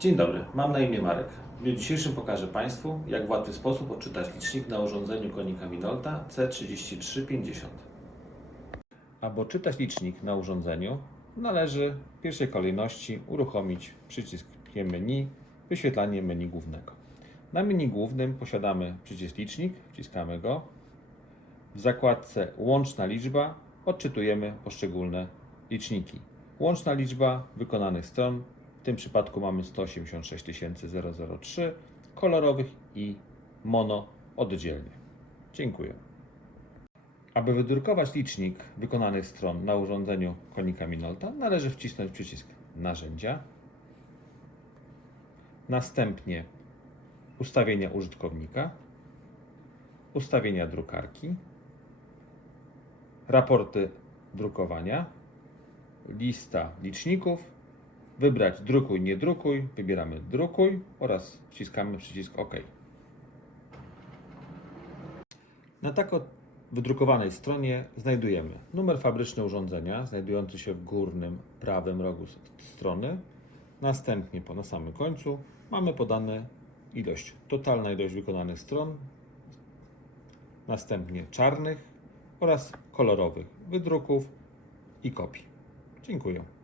Dzień dobry, mam na imię Marek. W dniu dzisiejszym pokażę Państwu, jak w łatwy sposób odczytać licznik na urządzeniu konika Minolta C3350. Aby odczytać licznik na urządzeniu, należy w pierwszej kolejności uruchomić przycisk menu, wyświetlanie menu głównego. Na menu głównym posiadamy przycisk licznik, wciskamy go. W zakładce łączna liczba odczytujemy poszczególne liczniki. Łączna liczba wykonanych stron, w tym przypadku mamy 186 003, kolorowych i mono oddzielnie. Dziękuję. Aby wydrukować licznik wykonanych stron na urządzeniu konika Minolta, należy wcisnąć przycisk Narzędzia, następnie ustawienia użytkownika, ustawienia drukarki, raporty drukowania, lista liczników, wybrać drukuj, nie drukuj, wybieramy drukuj oraz wciskamy przycisk OK. Na tak wydrukowanej stronie znajdujemy numer fabryczny urządzenia, znajdujący się w górnym prawym rogu strony. Następnie po na samym końcu mamy podane ilość, totalna ilość wykonanych stron, następnie czarnych oraz kolorowych wydruków i kopii. Dziękuję.